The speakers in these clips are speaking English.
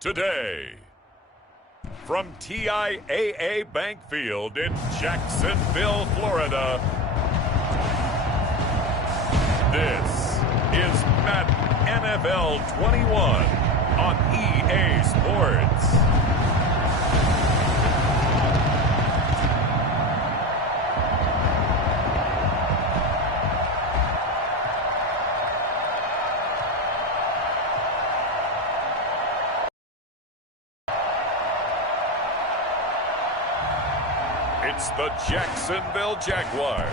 today. From TIAA Bank Field in Jacksonville, Florida, this is Madden NFL 21 on EA Sports. It's the Jacksonville Jaguars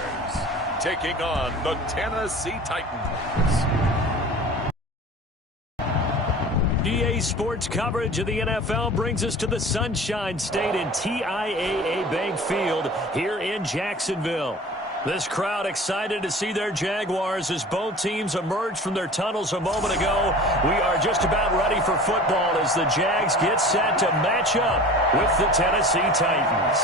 taking on the Tennessee Titans. EA Sports coverage of the NFL brings us to the Sunshine State in TIAA Bank Field here in Jacksonville. This crowd excited to see their Jaguars as both teams emerged from their tunnels a moment ago. We are just about ready for football as the Jags get set to match up with the Tennessee Titans.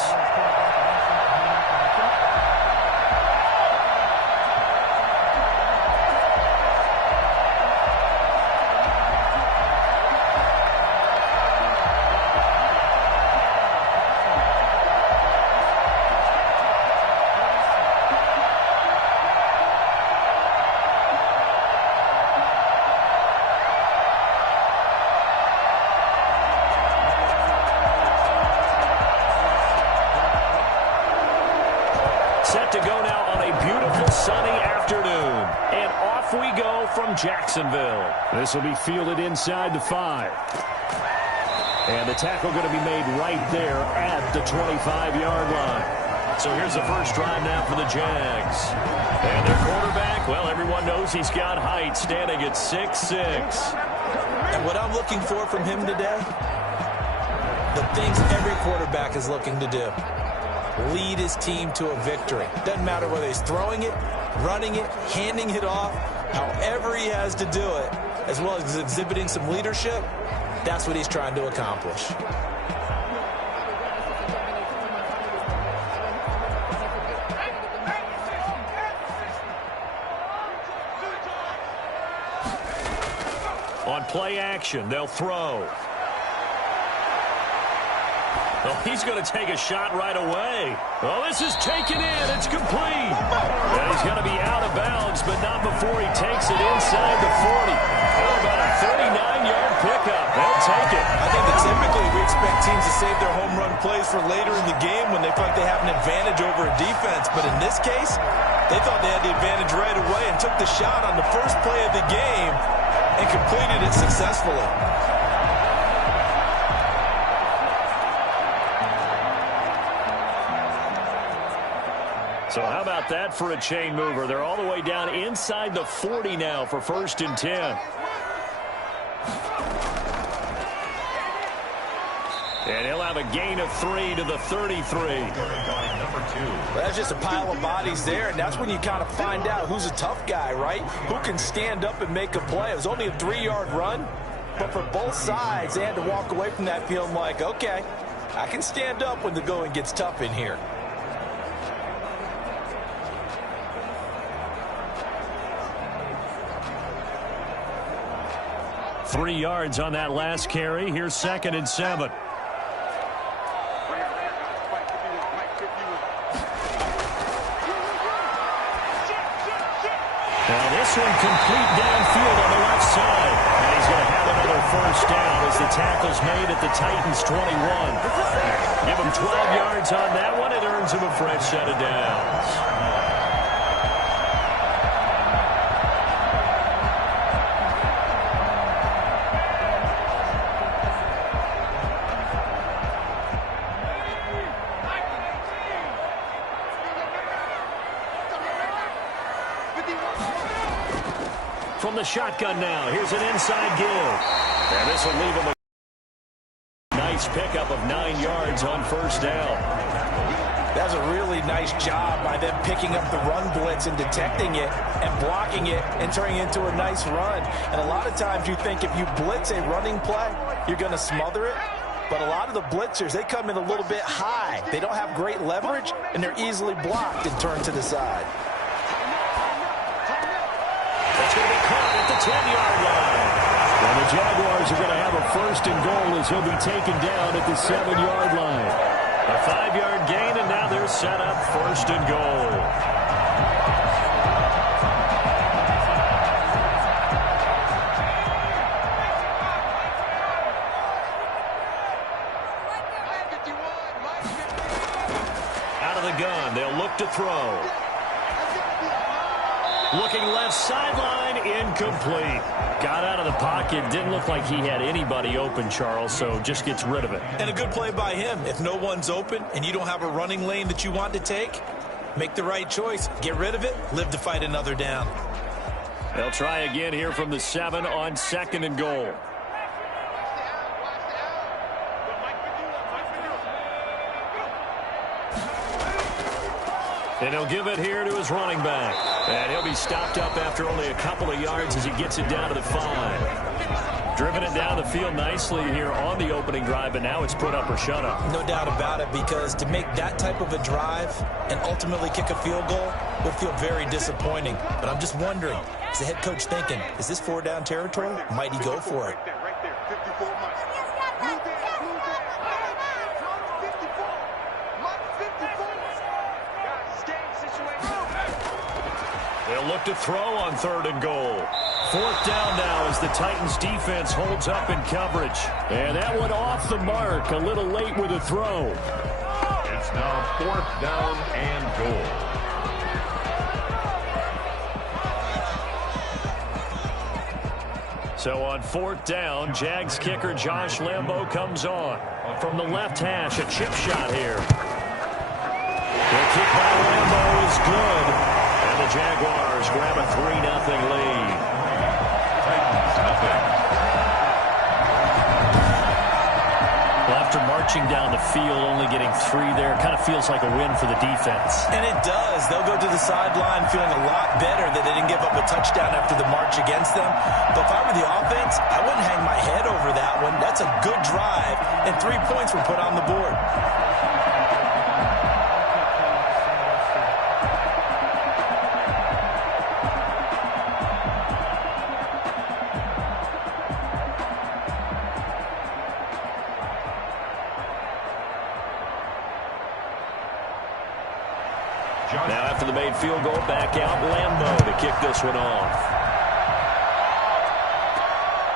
Set to go now on a beautiful sunny afternoon. And off we go from Jacksonville. This will be fielded inside the 5. And the tackle going to be made right there at the 25-yard line. So here's the first drive now for the Jags. And their quarterback, well, everyone knows he's got height, standing at 6'6". And what I'm looking for from him today, the things every quarterback is looking to do. Lead his team to a victory. Doesn't matter whether he's throwing it, running it, handing it off, however he has to do it, as well as exhibiting some leadership, that's what he's trying to accomplish. On play action, they'll throw. Oh, he's going to take a shot right away. Oh, this is taken in. It's complete. And he's going to be out of bounds, but not before he takes it inside the 40. How about a 39-yard pickup? They'll take it. I think that typically we expect teams to save their home run plays for later in the game when they feel like they have an advantage over a defense. But in this case, they thought they had the advantage right away and took the shot on the first play of the game and completed it successfully. So how about that for a chain mover? They're all the way down inside the 40 now for 1st and 10. And he'll have a gain of 3 to the 33. Well, that's just a pile of bodies there, and that's when you kind of find out who's a tough guy, right? Who can stand up and make a play. It was only a 3-yard run, but for both sides, they had to walk away from that feeling like, okay, I can stand up when the going gets tough in here. 3 yards on that last carry. Here's 2nd and 7. Now this one complete downfield on the left side. And he's going to have another first down as the tackle's made at the Titans' 21. Give him 12 yards on that one. It earns him a fresh set of downs. From the shotgun now, here's an inside give. And this will leave him a nice pickup of 9 yards on first down. That's a really nice job by them picking up the run blitz and detecting it and blocking it and turning it into a nice run. And a lot of times you think if you blitz a running play, you're going to smother it. But a lot of the blitzers, they come in a little bit high. They don't have great leverage, and they're easily blocked and turned to the side. That's going to be caught at the 10-yard line. And the Jaguars Jaguars are going to have a 1st and goal as he'll be taken down at the 7-yard line. A 5-yard gain, and now they're set up 1st and goal. Gun. They'll look to throw. Looking left sideline, incomplete. Got out of the pocket. Didn't look like he had anybody open, Charles, so just gets rid of it. And a good play by him. If no one's open and you don't have a running lane that you want to take, make the right choice. Get rid of it. Live to fight another down. They'll try again here from the 7 on 2nd and goal. And he'll give it here to his running back. And he'll be stopped up after only a couple of yards as he gets it down to the 5. Driven it down the field nicely here on the opening drive, but now it's put up or shut up. No doubt about it, because to make that type of a drive and ultimately kick a field goal would feel very disappointing. But I'm just wondering, is the head coach thinking, is this 4-down territory? Might he go for it? They'll look to throw on 3rd and goal. 4th down now as the Titans defense holds up in coverage. And that one off the mark, a little late with a throw. It's now 4th down and goal. So on 4th down, Jags kicker Josh Lambo comes on. From the left hash, a chip shot here. The kick by Lambo is good. And the Jaguars grab a 3-0 lead. Titans nothing. Well, after marching down the field, only getting 3 there, kind of feels like a win for the defense. And it does. They'll go to the sideline feeling a lot better that they didn't give up a touchdown after the march against them. But if I were the offense, I wouldn't hang my head over that one. That's a good drive, and 3 points were put on the board. Now after the made field goal, back out Lambo to kick this one off.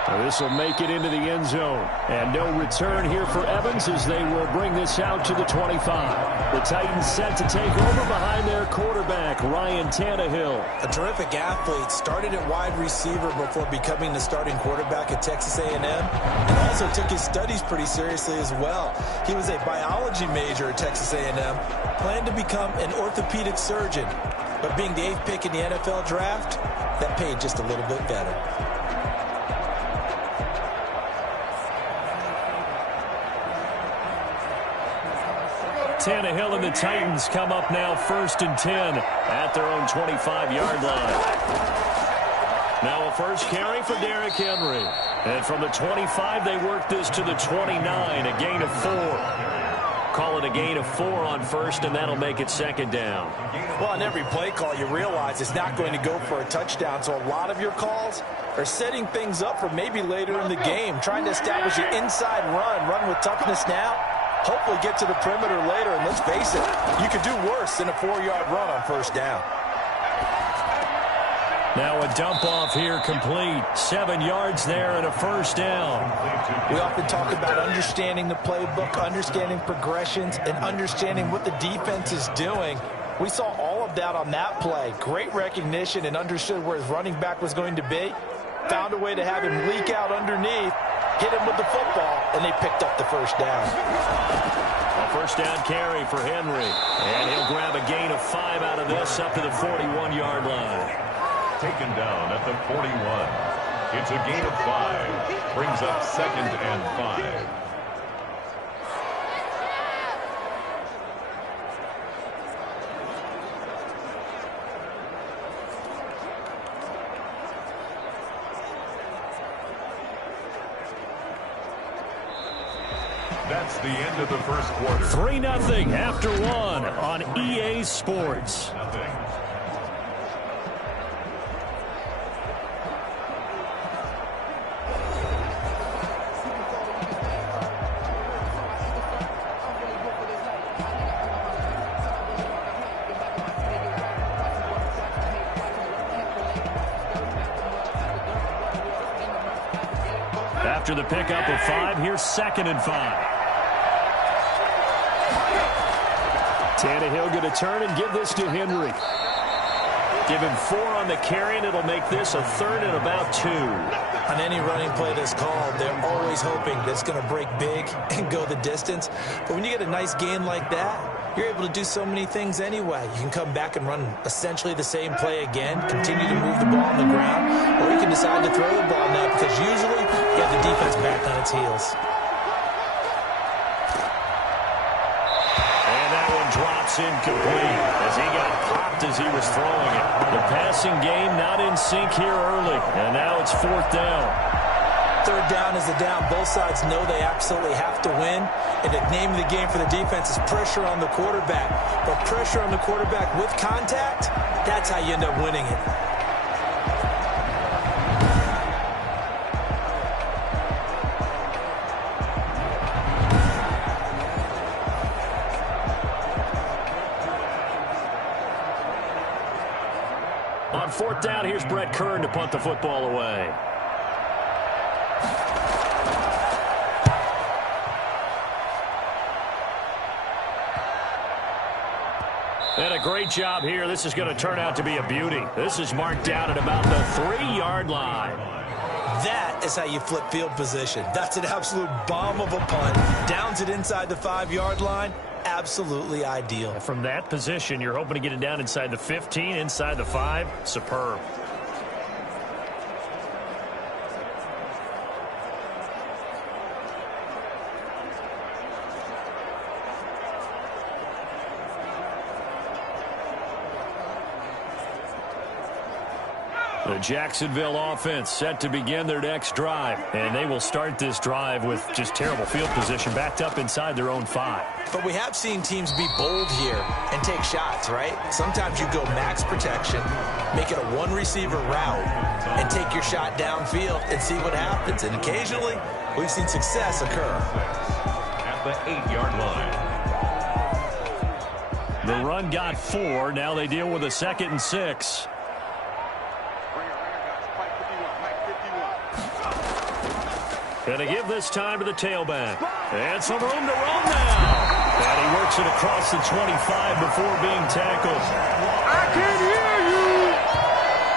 Now this will make it into the end zone. And no return here for Evans as they will bring this out to the 25. The Titans set to take over behind their quarterback, Ryan Tannehill. A terrific athlete, started at wide receiver before becoming the starting quarterback at Texas A&M, and also took his studies pretty seriously as well. He was a biology major at Texas A&M, planned to become an orthopedic surgeon, but being the 8th pick in the NFL draft, that paid just a little bit better. Tannehill and the Titans come up now 1st and 10 at their own 25-yard line. Now a first carry for Derrick Henry. And from the 25, they work this to the 29, a gain of 4. Call it a gain of 4 on 1st, and that'll make it 2nd down. Well, on every play call, you realize it's not going to go for a touchdown, so a lot of your calls are setting things up for maybe later in the game, trying to establish an inside run with toughness now. Hopefully get to the perimeter later, and let's face it, you could do worse than a 4-yard run on 1st down. Now a dump off here complete. 7 yards there and a 1st down. We often talk about understanding the playbook, understanding progressions, and understanding what the defense is doing. We saw all of that on that play. Great recognition and understood where his running back was going to be. Found a way to have him leak out underneath. Hit him with the football, and they picked up the 1st down. A 1st down carry for Henry. And he'll grab a gain of 5 out of this up to the 41-yard line. Taken down at the 41. It's a gain of 5. Brings up 2nd and 5. That's the end of the first quarter. 3-0 after 1 on EA Sports. Nothing. After the pickup of 5, here's 2nd and 5. Tannehill going to turn and give this to Henry. Give him 4 on the carry, and it'll make this a 3rd and about 2. On any running play that's called, they're always hoping that it's going to break big and go the distance. But when you get a nice gain like that, you're able to do so many things anyway. You can come back and run essentially the same play again, continue to move the ball on the ground, or you can decide to throw the ball now because usually you have the defense back on its heels. And that one drops incomplete as he got popped as he was throwing it. The passing game not in sync here early, and now it's 4th down. 3rd down is the down. Both sides know they absolutely have to win. And the name of the game for the defense is pressure on the quarterback. But pressure on the quarterback with contact, that's how you end up winning it. On 4th down, here's Brett Kern to punt the football away. And a great job here. This is going to turn out to be a beauty. This is marked down at about the 3-yard line. That is how you flip field position. That's an absolute bomb of a punt. Downs it inside the 5-yard line. Absolutely ideal. From that position, you're hoping to get it down inside the 15, inside the 5. Superb. The Jacksonville offense set to begin their next drive. And they will start this drive with just terrible field position backed up inside their own 5. But we have seen teams be bold here and take shots, right? Sometimes you go max protection, make it a 1-receiver route, and take your shot downfield and see what happens. And occasionally, we've seen success occur. At the 8-yard line. The run got 4. Now they deal with a 2nd and 6. Going to give this time to the tailback. And some room to run now. And he works it across the 25 before being tackled. I can hear you.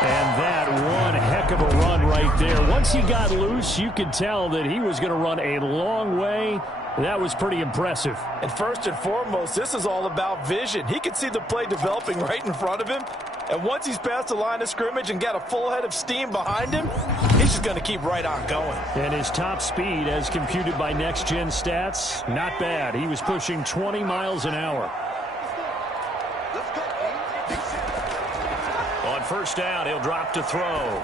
And that one heck of a run right there. Once he got loose, you could tell that he was going to run a long way. That was pretty impressive. And first and foremost, this is all about vision. He could see the play developing right in front of him. And once he's past the line of scrimmage and got a full head of steam behind him, he's just going to keep right on going. And his top speed, as computed by Next Gen Stats, not bad. He was pushing 20 miles an hour. On 1st down, he'll drop to throw.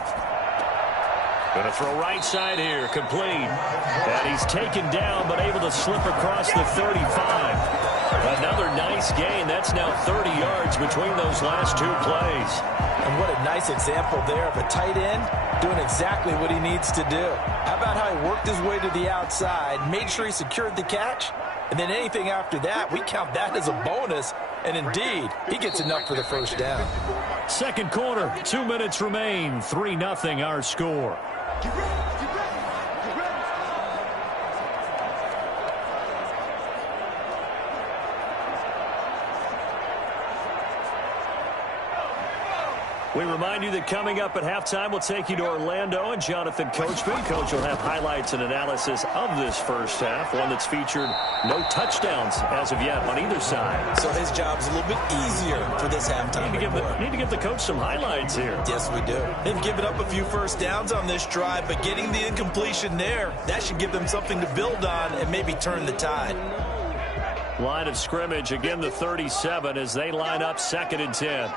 Going to throw right side here, complete. And he's taken down, but able to slip across the 35. Another nice gain. That's now 30 yards between those last 2 plays. And what a nice example there of a tight end doing exactly what he needs to do. How about how he worked his way to the outside, made sure he secured the catch, and then anything after that, we count that as a bonus. And indeed, he gets enough for the 1st down. 2nd quarter, 2 minutes remain. 3-0 our score. We remind you that coming up at halftime, we'll take you to Orlando and Jonathan Coachman. Coach will have highlights and analysis of this 1st half, one that's featured no touchdowns as of yet on either side. So his job's a little bit easier for this halftime. Need to give the coach some highlights here. Yes, we do. They've given up a few 1st downs on this drive, but getting the incompletion there, that should give them something to build on and maybe turn the tide. Line of scrimmage, again the 37 as they line up 2nd and 10.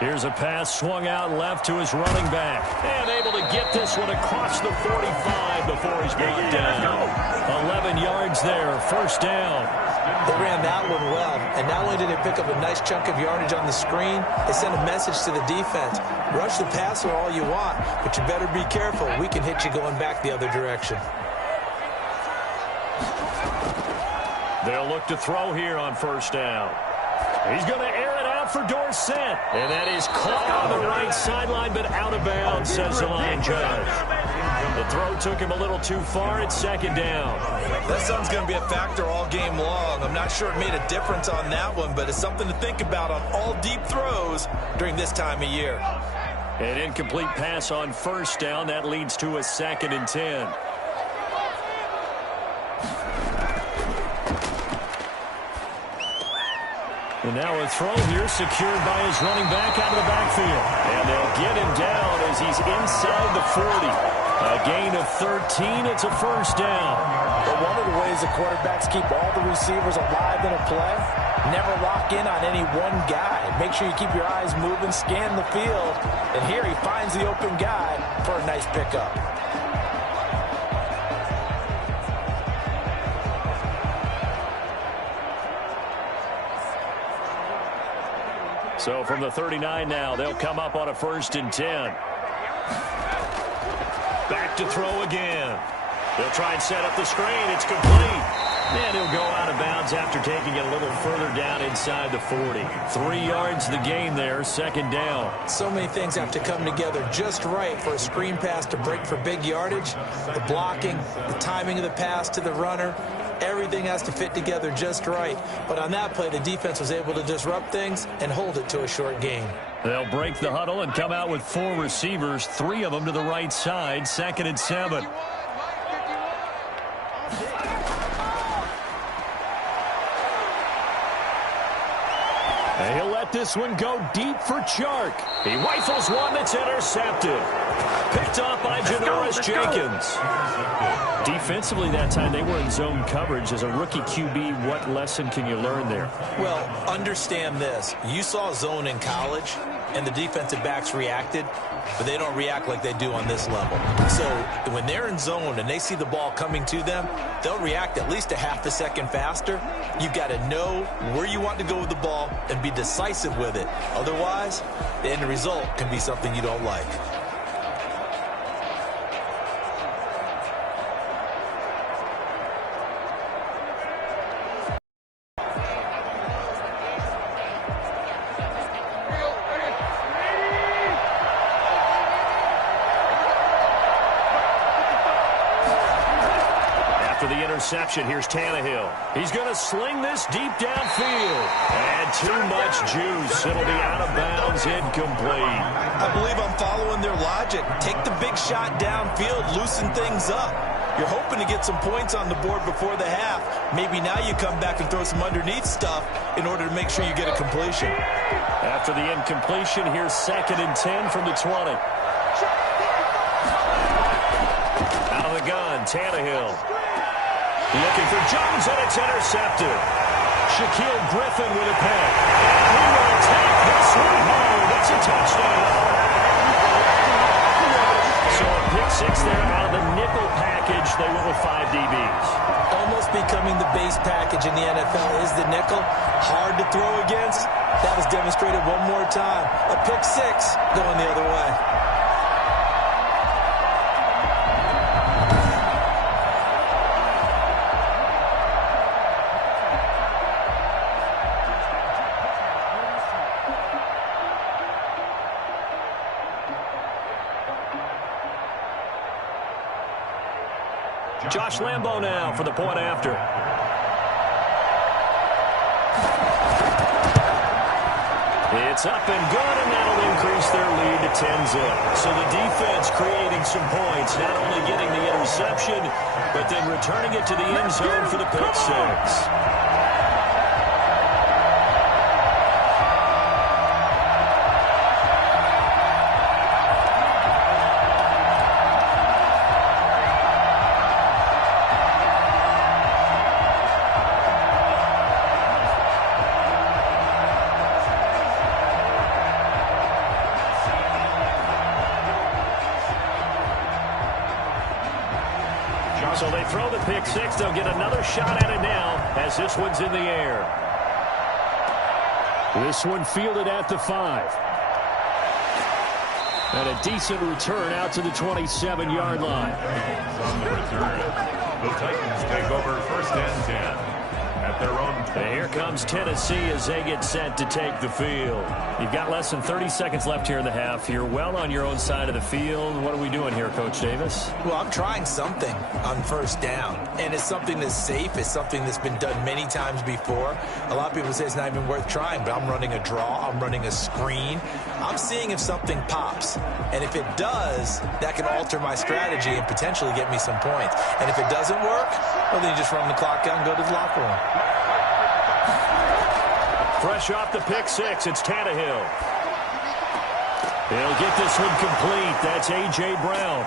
Here's a pass swung out left to his running back. And able to get this one across the 45 before he's brought down. 11 yards there, 1st down. They ran that one well, and not only did they pick up a nice chunk of yardage on the screen, they sent a message to the defense. Rush the passer all you want, but you better be careful. We can hit you going back the other direction. They'll look to throw here on 1st down. He's going to air it out out for Dorsett. And that is caught on the right sideline, but out of bounds, says the line judge. The throw took him a little too far. It's second down. That sun's going to be a factor all game long. I'm not sure it made a difference on that one, but it's something to think about on all deep throws during this time of year. An incomplete pass on first down. That leads to a 2nd and 10. And now a throw here secured by his running back out of the backfield. And they'll get him down as he's inside the 40. A gain of 13. It's a first down. But one of the ways the quarterbacks keep all the receivers alive in a play, never lock in on any one guy. Make sure you keep your eyes moving, scan the field. And here he finds the open guy for a nice pickup. So from the 39 now, they'll come up on a 1st and 10. Back to throw again. They'll try and set up the screen. It's complete. And he'll go out of bounds after taking it a little further down inside the 40. 3 yards the gain there, 2nd down. So many things have to come together just right for a screen pass to break for big yardage. The blocking, the timing of the pass to the runner, everything has to fit together just right. But on that play, the defense was able to disrupt things and hold it to a short gain. They'll break the huddle and come out with 4 receivers, 3 of them to the right side, 2nd and 7. And he'll let this one go deep for Chark. He rifles one that's intercepted. Picked up by Janoris Jenkins. Defensively that time, they were in zone coverage. As a rookie QB, what lesson can you learn there? Well, understand this. You saw zone in college, and the defensive backs reacted, but they don't react like they do on this level. So when they're in zone and they see the ball coming to them, they'll react at least a half a second faster. You've got to know where you want to go with the ball and be decisive with it. Otherwise, the end result can be something you don't like. Interception. Here's Tannehill. He's going to sling this deep downfield. And too much juice. It'll be out of bounds, incomplete. I believe I'm following their logic. Take the big shot downfield, loosen things up. You're hoping to get some points on the board before the half. Maybe now you come back and throw some underneath stuff in order to make sure you get a completion. After the incompletion, here's 2nd and 10 from the 20. Out of the gun, Tannehill. Looking for Jones, and it's intercepted. Shaquille Griffin with a pick. And he will attack this one home. It's a touchdown. So a pick 6 there out of the nickel package. They went with 5 DBs. Almost becoming the base package in the NFL is the nickel. Hard to throw against. That was demonstrated one more time. A pick 6 going the other way. Josh Lambo now for the point after. It's up and good, and that'll increase their lead to 10-zip. So the defense creating some points, not only getting the interception, but then returning it to the end zone for the pick 6. So they throw the pick 6. They'll get another shot at it now as this one's in the air. This one fielded at the 5. And a decent return out to the 27-yard line. On the return, the Titans take over 1st and 10. at their own 20. And here comes Tennessee as they get set to take the field. You've got less than 30 seconds left here in the half. You're well on your own side of the field. What are we doing here, Coach Davis? Well, I'm trying something on first down, and it's something that's safe. It's something that's been done many times before. A lot of people say it's not even worth trying, but I'm running a draw. I'm running a screen. I'm seeing if something pops, and if it does, that can alter my strategy and potentially get me some points. And if it doesn't work, well, then you just run the clock out and go to the locker room. Fresh off the pick six, it's Tannehill. He'll get this one complete. That's A.J. Brown.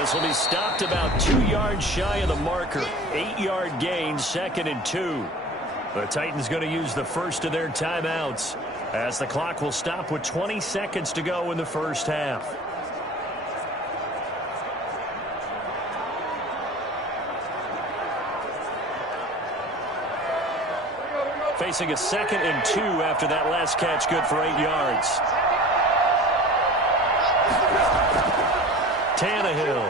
This will be stopped about 2 yards shy of the marker. 8-yard gain, 2nd and 2. The Titans going to use the first of their timeouts as the clock will stop with 20 seconds to go in the first half. Facing a 2nd and 2 after that last catch, good for 8 yards. Tannehill.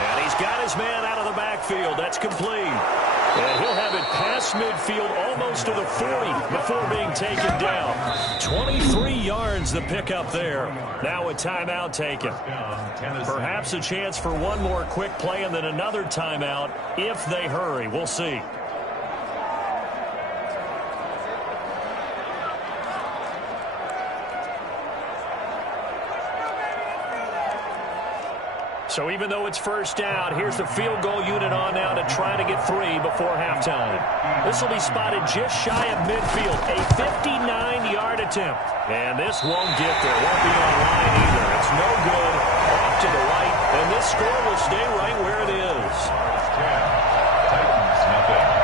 And he's got his man out of the backfield. That's complete. And he'll have it past midfield almost to the 40 before being taken down. 23 yards the pickup there. Now a timeout taken. Perhaps a chance for one more quick play and then another timeout if they hurry. We'll see. So even though it's first down, here's the field goal unit on now to try to get 3 before halftime. This will be spotted just shy of midfield, a 59-yard attempt. And this won't get there. Won't be on line either. It's no good. Off to the right, and this score will stay right where it is. Titans, nothing.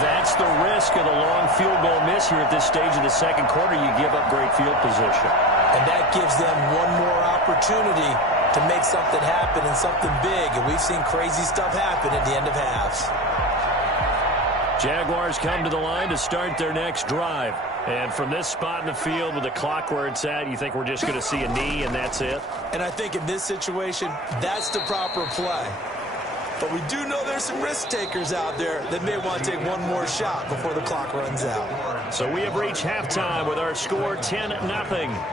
That's the risk of the long field goal miss here at this stage of the second quarter. You give up great field position. And that gives them one more opportunity to make something happen and something big. And we've seen crazy stuff happen at the end of halves. Jaguars come to the line to start their next drive. And from this spot in the field with the clock where it's at, you think we're just going to see a knee and that's it? And I think in this situation, that's the proper play. But we do know there's some risk takers out there that may want to take one more shot before the clock runs out. So we have reached halftime with our score 10-0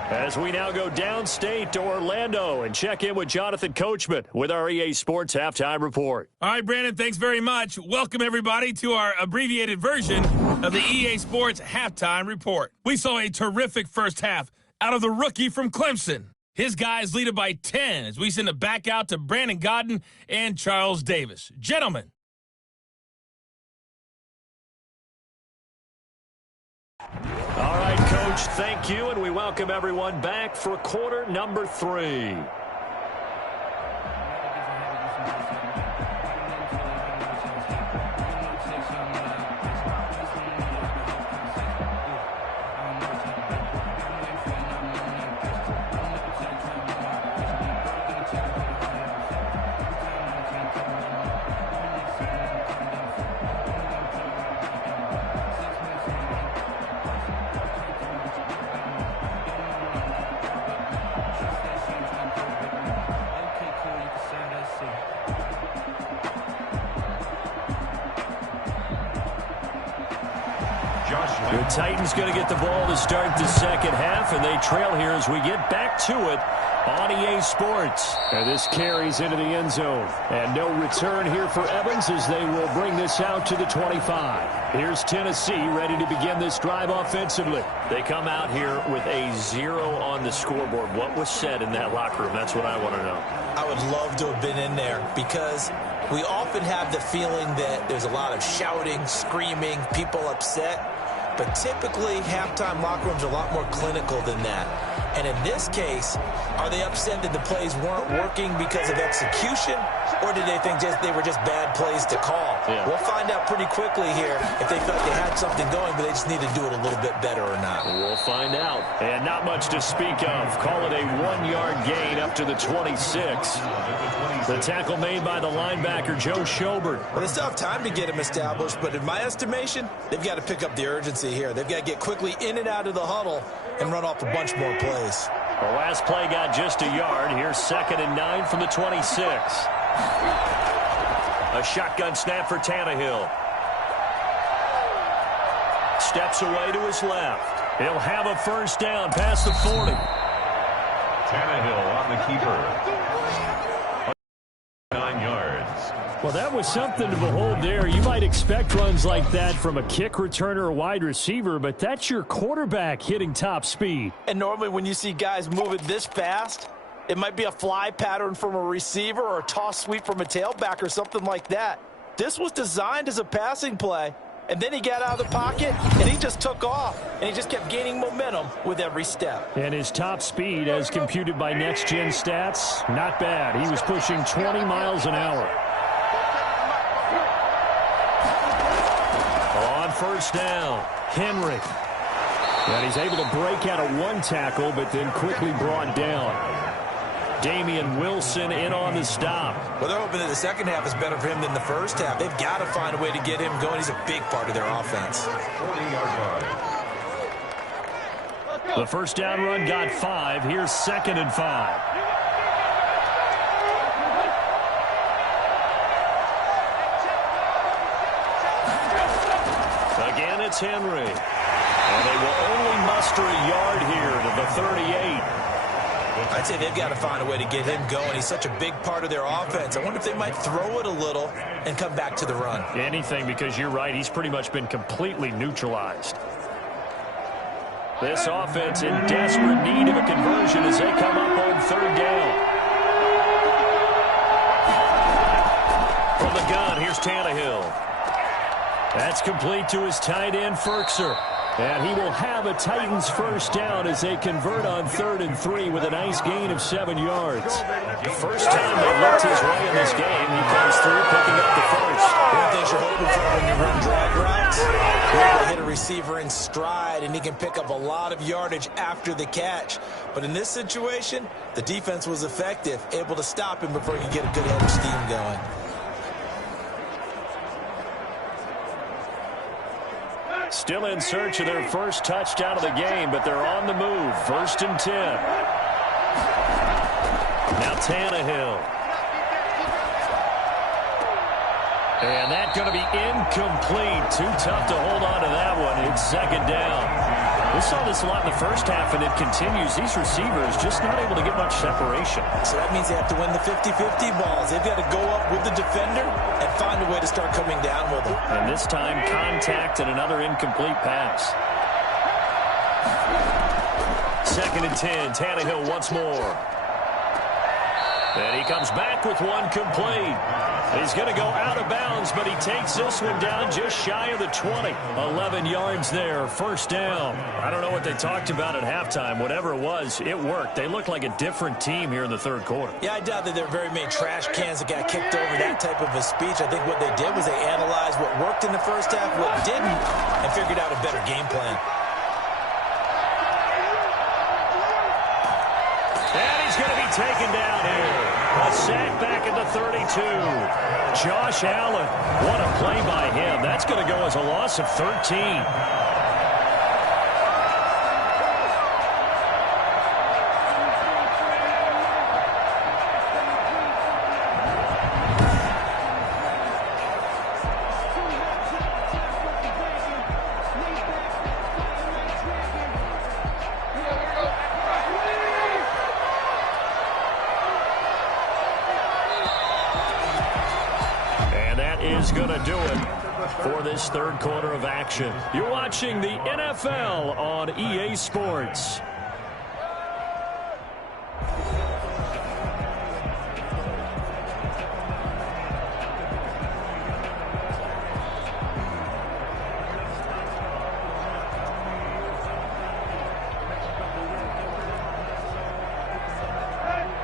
as we now go downstate to Orlando and check in with Jonathan Coachman with our EA Sports Halftime Report. All right, Brandon, thanks very much. Welcome, everybody, to our abbreviated version of the EA Sports Halftime Report. We saw a terrific first half out of the rookie from Clemson. His guys lead it by 10 as we send it back out to Brandon Godden and Charles Davis. Gentlemen. All right, Coach, thank you, and we welcome everyone back for quarter number 3. The Titans going to get the ball to start the second half, and they trail here as we get back to it on EA Sports. And this carries into the end zone. And no return here for Evans as they will bring this out to the 25. Here's Tennessee ready to begin this drive offensively. They come out here with a 0 on the scoreboard. What was said in that locker room? That's what I want to know. I would love to have been in there because we often have the feeling that there's a lot of shouting, screaming, people upset. But typically, halftime locker rooms are a lot more clinical than that. And in this case, are they upset that the plays weren't working because of execution? or did they think they were just bad plays to call? Yeah. We'll find out pretty quickly here if they felt they had something going, but they just need to do it a little bit better or not. We'll find out. And not much to speak of. Call it a 1-yard gain up to the 26. The tackle made by the linebacker, Joe Schobert. Well, they still have time to get him established, but in my estimation, they've got to pick up the urgency here. They've got to get quickly in and out of the huddle and run off a bunch more plays. The last play got just a yard. Here's 2nd and 9 from the 26. A shotgun snap for Tannehill. Steps away to his left. He'll have a first down past the 40. Tannehill on the keeper. 9 yards. Well, that was something to behold there. You might expect runs like that from a kick returner or wide receiver, but that's your quarterback hitting top speed. And normally when you see guys moving this fast, it might be a fly pattern from a receiver or a toss sweep from a tailback or something like that. This was designed as a passing play, and then he got out of the pocket, and he just took off, and he just kept gaining momentum with every step. And his top speed, as computed by Next Gen Stats, not bad. He was pushing 20 miles an hour. On first down, Henry. And he's able to break out of one tackle, but then quickly brought down. Damian Wilson in on the stop. Well, they're hoping that the second half is better for him than the first half. They've got to find a way to get him going. He's a big part of their offense. 40-yard line. The first down run got 5. Here's 2nd and 5. Again, it's Henry. And they will only muster a yard here to the 38. I'd say they've got to find a way to get him going. He's such a big part of their offense. I wonder if they might throw it a little and come back to the run. Anything, because you're right. He's pretty much been completely neutralized. This offense in desperate need of a conversion as they come up on 3rd down. From the gun, here's Tannehill. That's complete to his tight end, Ferkser. And he will have a Titans first down as they convert on 3rd and 3 with a nice gain of 7 yards. First time they looked his way in this game, he comes through picking up the first. One of the things you're hoping for when you run drag routes, you're able to hit a receiver in stride, and he can pick up a lot of yardage after the catch. But in this situation, the defense was effective, able to stop him before he could get a good head of steam going. Still in search of their first touchdown of the game, but they're on the move. 1st and 10. Now Tannehill. And that's going to be incomplete. Too tough to hold on to that one. It's 2nd down. We saw this a lot in the first half, and it continues. These receivers just not able to get much separation. So that means they have to win the 50-50 balls. They've got to go up with the defender and find a way to start coming down with them. And this time, contact and another incomplete pass. 2nd and 10. Tannehill once more. And he comes back with one complete. He's going to go out of bounds, but he takes this one down just shy of the 20. 11 yards there, first down. I don't know what they talked about at halftime. Whatever it was, it worked. They looked like a different team here in the 3rd quarter. Yeah, I doubt that there are very many trash cans that got kicked over that type of a speech. I think what they did was they analyzed what worked in the first half, what didn't, and figured out a better game plan. And he's going to be taken down here. A sack back at the 32. Josh Allen, what a play by him. That's going to go as a loss of 13. Is going to do it for this 3rd quarter of action. You're watching the NFL on EA Sports.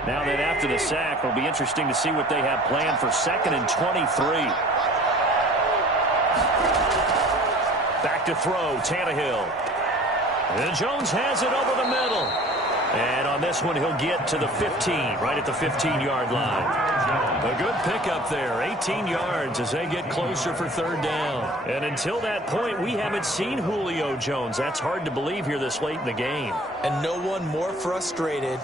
Now then, after the sack, it'll be interesting to see what they have planned for 2nd and 23. Back to throw, Tannehill. And Jones has it over the middle. And on this one, he'll get to the 15, right at the 15-yard line. A good pickup there, 18 yards as they get closer for 3rd down. And until that point, we haven't seen Julio Jones. That's hard to believe here this late in the game. And no one more frustrated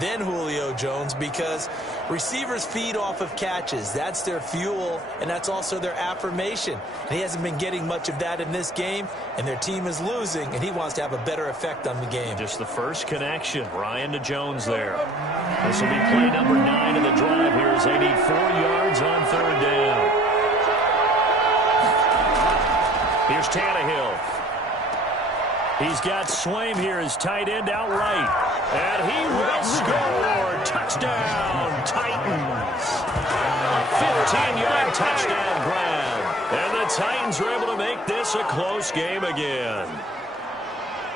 than Julio Jones, because receivers feed off of catches. That's their fuel, and that's also their affirmation. And he hasn't been getting much of that in this game, and their team is losing, and he wants to have a better effect on the game. Just the first connection, Ryan to Jones there. This will be play number 9 of the drive here as they need 4 yards on 3rd down. Here's Tannehill. He's got Swaim here as tight end outright. And he will score. Touchdown, Titans. 15-yard touchdown grab. And the Titans are able to make this a close game again.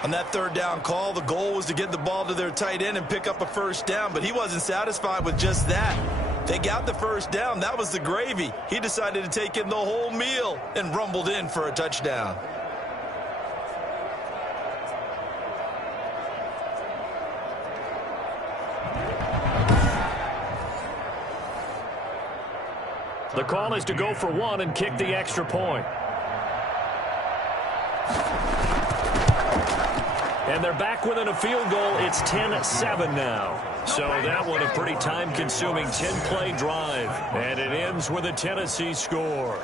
On that 3rd down call, the goal was to get the ball to their tight end and pick up a 1st down, but he wasn't satisfied with just that. They got the 1st down. That was the gravy. He decided to take in the whole meal and rumbled in for a touchdown. The call is to go for 1 and kick the extra point. And they're back within a field goal. It's 10-7 now. So that one a pretty time-consuming 10-play drive. And it ends with a Tennessee score.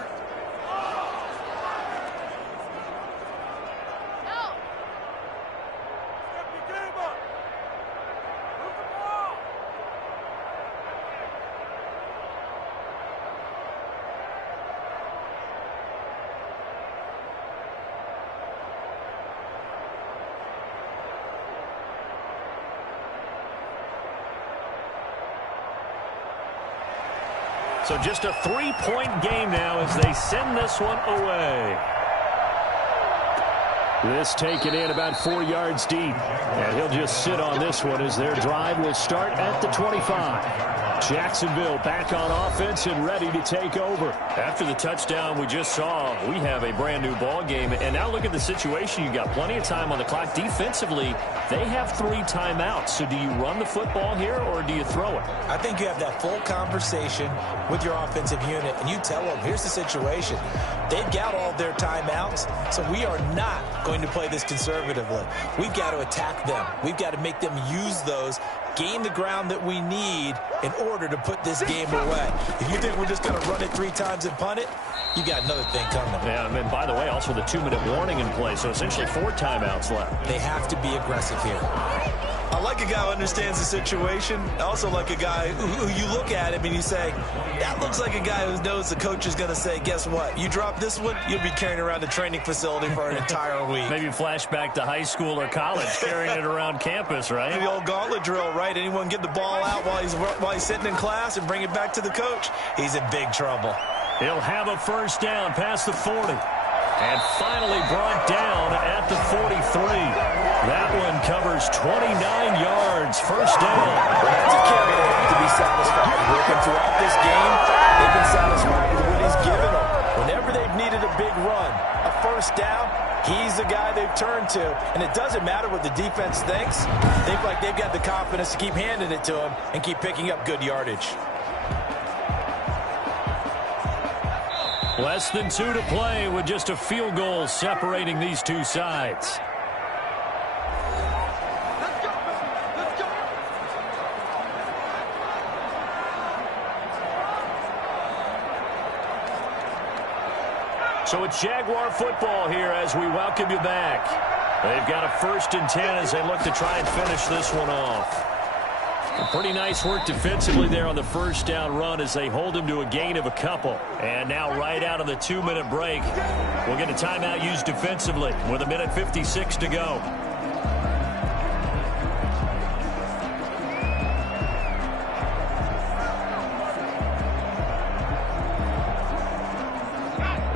So just a 3-point game now as they send this one away. This taken in about 4 yards deep. And he'll just sit on this one as their drive will start at the 25. Jacksonville back on offense and ready to take over. After the touchdown we just saw, we have a brand new ball game. And now look at the situation. You've got plenty of time on the clock. Defensively, they have 3 timeouts. So do you run the football here or do you throw it? I think you have that full conversation with your offensive unit, and you tell them, here's the situation. They've got all their timeouts, so we are not going to play this conservatively. We've got to attack them. We've got to make them use those, gain the ground that we need in order to put this game away. If you think we're just going to run it 3 times and punt it, you got another thing coming. Yeah, and by the way, also the 2-minute warning in play, so essentially 4 timeouts left. They have to be aggressive here. I like a guy who understands the situation. I also like a guy who you look at him and you say, that looks like a guy who knows the coach is going to say, guess what? You drop this one, you'll be carrying around the training facility for an entire week. Maybe flashback to high school or college, carrying it around campus, right? The old gauntlet drill, right? Anyone get the ball out while he's sitting in class and bring it back to the coach, he's in big trouble. He'll have a 1st down past the 40. And finally brought down at the 43. That one covers 29 yards. 1st down. That's a carry they have to be satisfied with. And throughout this game, they've been satisfied with what he's given them. Whenever they've needed a big run, a 1st down, he's the guy they've turned to. And it doesn't matter what the defense thinks. They've got the confidence to keep handing it to him and keep picking up good yardage. Less than 2 to play with just a field goal separating these two sides. So it's Jaguar football here as we welcome you back. They've got a 1st and 10 as they look to try and finish this one off. Pretty nice work defensively there on the 1st down run as they hold him to a gain of a couple. And now right out of the 2-minute break, we'll get a timeout used defensively with 1:56 to go.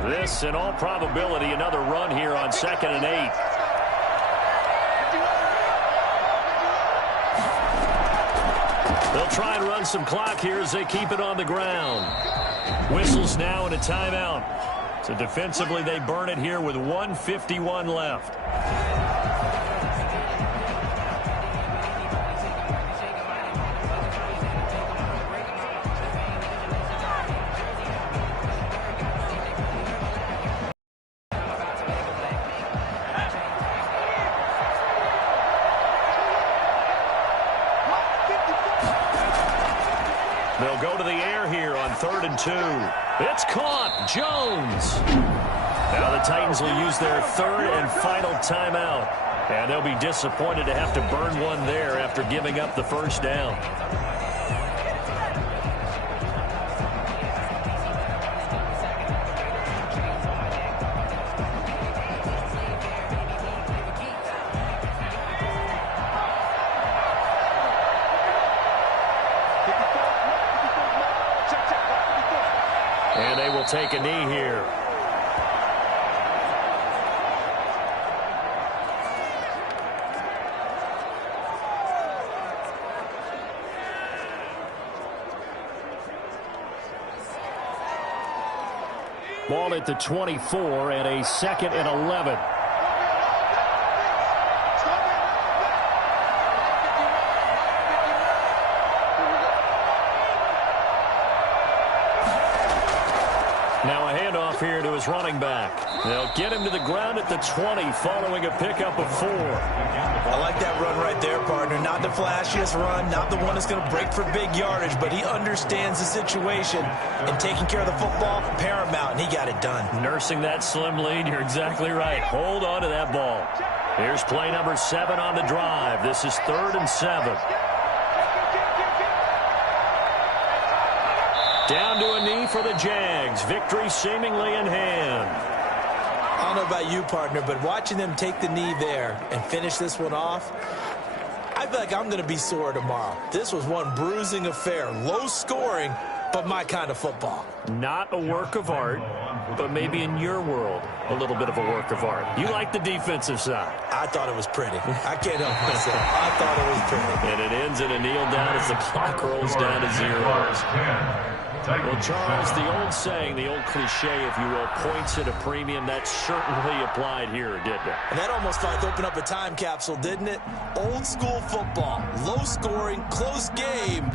This, in all probability, another run here on 2nd and 8. They'll try and run some clock here as they keep it on the ground. Whistles now and a timeout. So defensively, they burn it here with 1:51 left. They'll go to the air here on 3rd and 2. It's caught. Jones. Now the Titans will use their 3rd and final timeout. And they'll be disappointed to have to burn one there after giving up the first down. And they will take a knee here. Ball at the 24 and a 2nd and 11. Now a handoff here to his running back. They'll get him to the ground at the 20 following a pickup of 4. I like that run right there, partner. Not the flashiest run, not the one that's going to break for big yardage, but he understands the situation, and taking care of the football, paramount, and he got it done. Nursing that slim lead, you're exactly right. Hold on to that ball. Here's play number 7 on the drive. This is 3rd and 7. Down to a knee for the Jags. Victory seemingly in hand. I don't know about you, partner, but watching them take the knee there and finish this one off, I feel like I'm going to be sore tomorrow. This was one bruising affair. Low scoring, but my kind of football. Not a work of art, but maybe in your world, a little bit of a work of art. You like the defensive side. I thought it was pretty. I can't help myself. I thought it was pretty. And it ends in a kneel down as the clock rolls down to 0. Well, Charles, the old saying, the old cliche, if you will, points at a premium, that certainly applied here, didn't it? And that almost felt to open up a time capsule, didn't it? Old school football, low scoring, close game.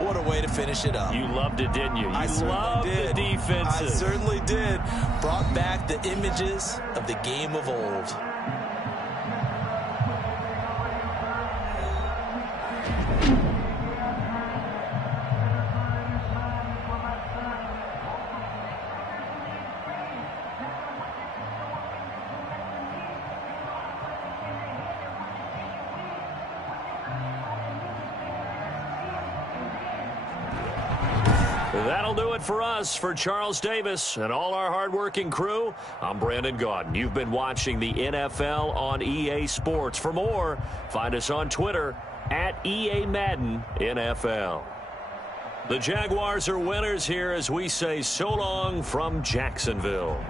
What a way to finish it up. You loved it, didn't you? I loved the defenses. I certainly did. Brought back the images of the game of old. That'll do it for us. For Charles Davis and all our hardworking crew, I'm Brandon Gaudin. You've been watching the NFL on EA Sports. For more, find us on Twitter at EA Madden NFL. The Jaguars are winners here as we say so long from Jacksonville.